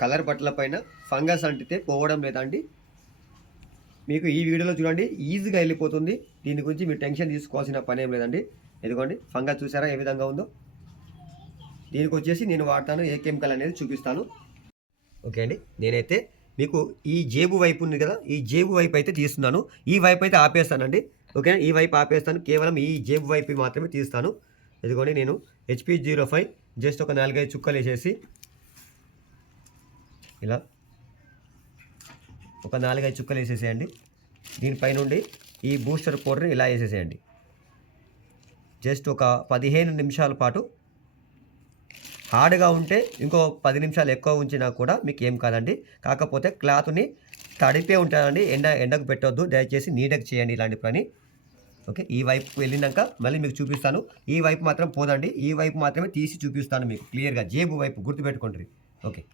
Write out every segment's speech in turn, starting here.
Colour బట్టల పైన fungus అంటితే పోవడం లేదండి. మీకు ఈ వీడియోలో చూడండి ఈజీగా వెళ్ళిపోతుంది. దీని గురించి మీరు టెన్షన్ తీసుకోవాల్సిన పని ఏం లేదండి. ఇదిగోండి ఫంగస్ చూసారా ఏ విధంగా ఉందో? దీనికి వచ్చేసి నేను వాడతాను ఏ కెమికల్ అనేది చూపిస్తాను. ఓకే అండి నేనైతే మీకు ఈ జేబు వైపు ఉంది కదా ఈ జేబు వైపు అయితే తీస్తున్నాను. ఈ వైపు అయితే ఆపేస్తానండి. ఓకేనా ఈ వైపు ఆపేస్తాను కేవలం ఈ జేబు వైపు మాత్రమే తీస్తాను. ఇదిగోండి నేను హెచ్పి జీరో ఫైవ్ జస్ట్ ఒక నాలుగైదు చుక్కలు వేసేసి ఇలా ఒక నాలుగైదు చుక్కలు వేసేసేయండి. దీనిపై నుండి ఈ బూస్టర్ పౌడర్ని ఇలా వేసేసేయండి. జస్ట్ ఒక పదిహేను నిమిషాల పాటు హార్డ్గా ఉంటే ఇంకో పది నిమిషాలు ఎక్కువ ఉంచినా కూడా మీకు ఏం కాదండి. కాకపోతే క్లాత్ని తడిపే ఉంటానండి. ఎండ ఎండకు పెట్టొద్దు. దయచేసి నీడకు చేయండి ఇలాంటి పని. ఓకే ఈ వైపు వెళ్ళినాక మళ్ళీ మీకు చూపిస్తాను. ఈ వైపు మాత్రం పోదండి. ఈ వైపు మాత్రమే తీసి చూపిస్తాను మీకు క్లియర్గా. జేబు వైపు గుర్తుపెట్టుకోండి. ఓకే.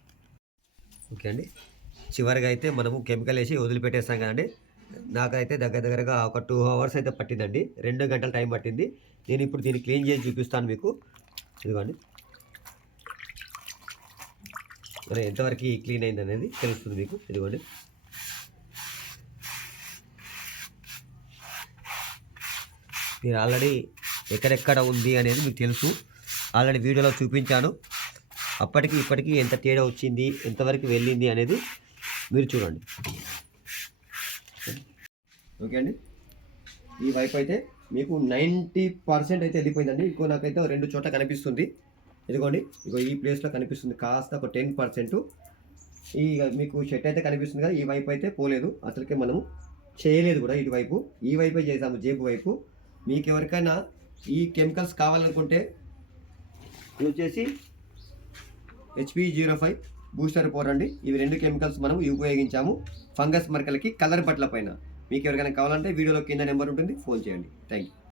ఓకే అండి. చివరిగా అయితే మనము కెమికల్ వేసి వదిలిపెట్టేస్తాం కదండి. నాకైతే దగ్గర దగ్గరగా ఒక టూ అవర్స్ అయితే పట్టిందండి. రెండు గంటల టైం పట్టింది. నేను ఇప్పుడు దీన్ని క్లీన్ చేసి చూపిస్తాను మీకు. ఇదిగోండి. మరి ఎంతవరకు క్లీన్ అయింది అనేది తెలుస్తుంది మీకు. ఇదిగోండి. మీరు ఆల్రెడీ ఎక్కడెక్కడ ఉంది అనేది మీకు తెలుసు. ఆల్రెడీ వీడియోలో చూపించాను. అప్పటికి ఇప్పటికి ఎంత తేడా వచ్చింది ఎంతవరకు వెళ్ళింది అనేది మీరు చూడండి. ఓకే అండి? ఈ వైపు అయితే మీకు నైంటీ పర్సెంట్ అయితే వెళ్ళిపోయిందండి. ఇంకో నాకైతే రెండు చోట్ల కనిపిస్తుంది. ఇదిగోండి ఇగో ఈ ప్లేస్లో కనిపిస్తుంది కాస్త ఒక టెన్ పర్సెంట్. ఈ మీకు షెట్ అయితే కనిపిస్తుంది కదా ఈ వైపు అయితే పోలేదు. అసలుకే మనము చేయలేదు కూడా ఇటువైపు. ఈ వైపే చేసాము జేబు వైపు. మీకు ఎవరికైనా ఈ కెమికల్స్ కావాలనుకుంటే యూజ్ వచ్చేసి HP zero five booster four అండి. ఇవి రెండు కెమికల్స్ మనం ఉపయోగించాము. ఫంగస్ మరకలకి కలర్ బట్టల పైన. మీకు ఎవరికైనా కావాలంటే వీడియోలో కింద నెంబర్ ఉంటుంది ఫోన్ చేయండి. Thank you